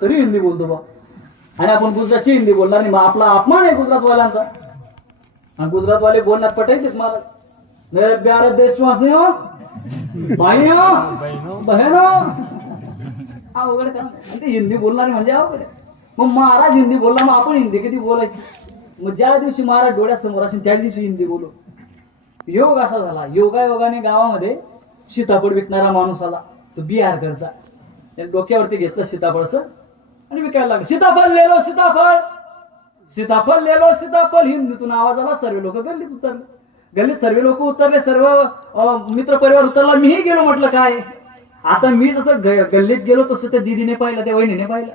तरी हिंदी बोलतो बा. आणि आपण गुजरातची हिंदी बोलणार नाही. मग आपला अपमान आहे गुजरातवाल्यांचा. आणि गुजरातवाले बोलण्यात पटायचेच मला. मेरे प्यारे देशवासियों, भाइयों, बहनों, अवघड काम. ते हिंदी बोलणार म्हणजे अवघड. मग महाराज हिंदी बोलला, मग आपण हिंदी किती बोलायची. मग ज्या दिवशी महाराज डोळ्यासमोर असेल त्या दिवशी हिंदी बोलू. योग असा झाला. योगायोगाने गावामध्ये सीताफळ विकणारा माणूस आला. तो बिहारकडचा. त्याने डोक्यावरती घेतलं सीताफळचं आणि विकायला लागलं. सीताफळ ले लो, सीताफळ, सीताफळ ले लो, सीताफळ. हिंदीतून आवाज आला. सर्व लोक गल्लीत उतरले. गल्लीत सर्व लोक उतरले. सर्व मित्र परिवार उतरला. मीही गेलो. म्हटलं काय आता मी जसं गल्लीत गेलो तसं त्या दीदीने पाहिलं, त्या वहिनीने पाहिलं.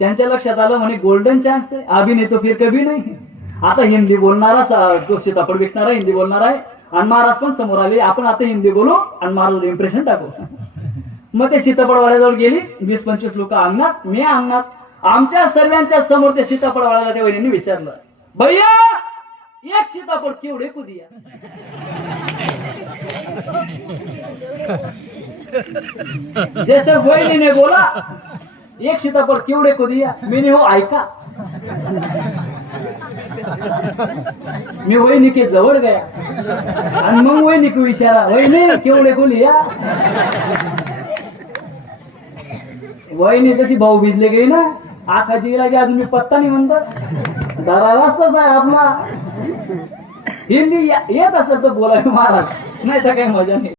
त्यांच्या लक्षात आलं म्हणे गोल्डन चान्स आहे. अभी नाही तो फिर कभी नाही. आता हिंदी बोलणारा तो सीताफळ विकणारा हिंदी बोलणार आहे. आणि महाराज पण समोर आले. आपण आता हिंदी बोलू आणि महाराज इम्प्रेशन टाकू. मग ते सीताफळवाल्याजवळ गेली. 20-25 लोक अंगणात, मी अंगणात. आमच्या सर्वांच्या समोर त्या सीताफळवाल्याला त्या वहिनीने विचारलं, भैया एक सीताफळ केवढे को दिया. जैसे वहिनीने बोला एक सीताफळ केवढे को दिया, मैंने हो ऐका. मी वहिनी के जवळ गया आणि मग वहिनी को विचारा, वहिनी केवढे को लिया. वहिनी जशी भाऊ भिजले गेली ना, आखाची गेला की अजून मी पत्ता नाही म्हणतो. दरा रस्ताच आहे आपला. हिंदी येत असेल तर बोलाय महाराज, नाही तर काही मजा नाही.